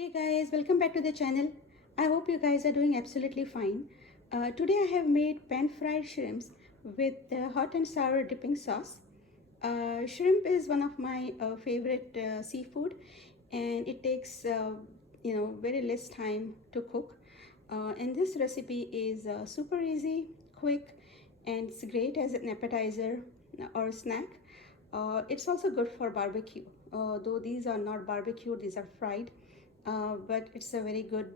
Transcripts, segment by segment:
Hey guys, welcome back to the channel. I hope you guys are doing absolutely fine. Today I have made pan fried shrimps with hot and sour dipping sauce. Shrimp is one of my favorite seafood, and it takes very less time to cook. And this recipe is super easy, quick, and it's great as an appetizer or a snack. It's also good for barbecue, though these are not barbecued, these are fried, but it's a very good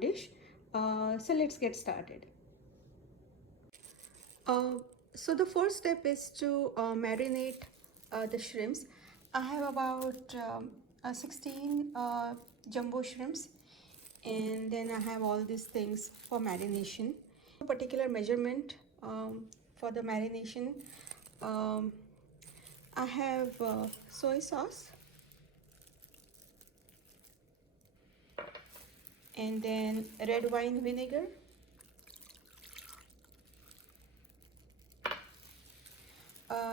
dish. So let's get started. Uh, so the first step is to marinate the shrimps. I have about 16 jumbo shrimps, and then I have all these things for marination. A particular measurement for the marination. Um, I have soy sauce, and then red wine vinegar,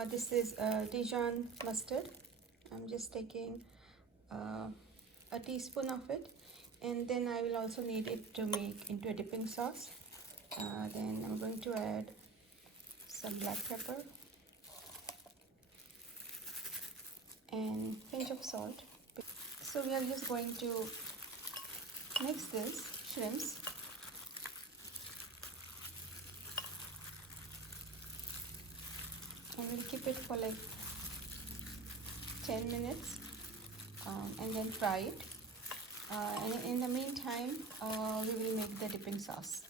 this is Dijon mustard. I'm just taking a teaspoon of it, and then I will also need it to make into a dipping sauce. Then I'm going to add some black pepper and pinch of salt. So we are just going to mix this shrimps, and we'll keep it for like 10 minutes and then fry it. And in the meantime, we will make the dipping sauce.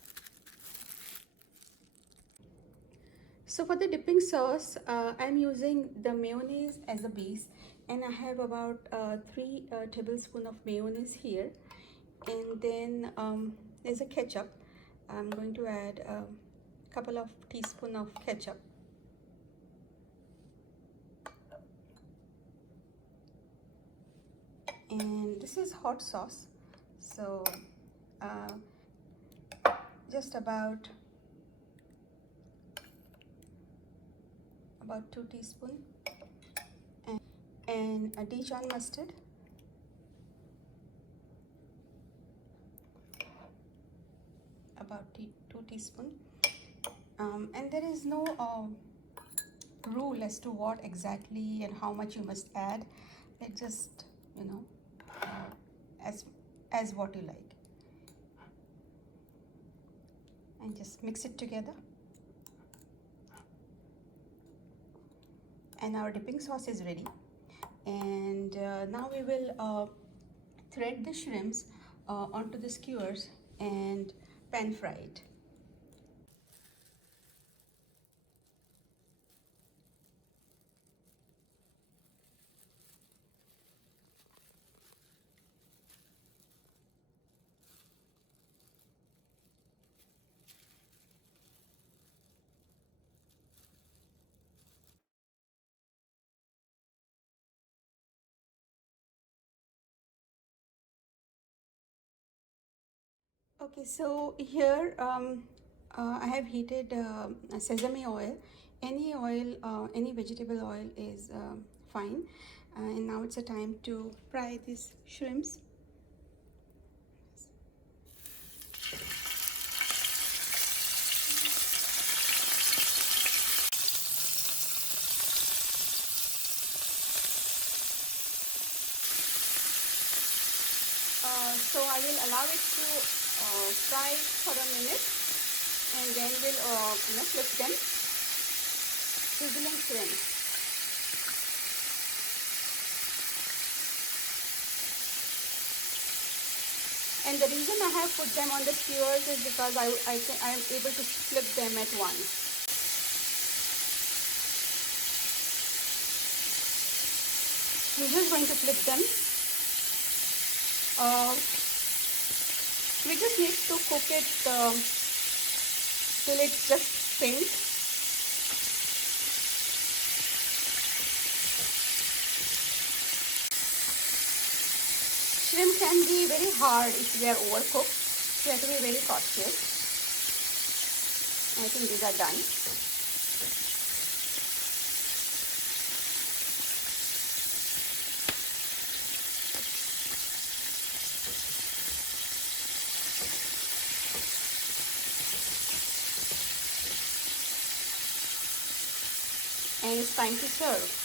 So for the dipping sauce, I'm using the mayonnaise as a base, and I have about 3 tablespoons of mayonnaise here. And then there's a ketchup. I'm going to add a couple of teaspoons of ketchup. And this is hot sauce, so just about 2 teaspoons, and a Dijon mustard, about 2 teaspoons. And there is no rule as to what exactly and how much you must add. It just as what you like, and just mix it together. And our dipping sauce is ready, and now we will thread the shrimps onto the skewers and pan fry it. Okay, so here I have heated sesame oil. Any oil, any vegetable oil is fine. And now it's a time to fry these shrimps. So I will allow it to fry for a minute, and then we'll flip them. Sizzling shrimp. And the reason I have put them on the skewers is because I am able to flip them at once. We're just going to flip them. We just need to cook it till it's just pink. Shrimp can be very hard if they are overcooked, so you have to be very cautious. I think these are done. and it's time to serve.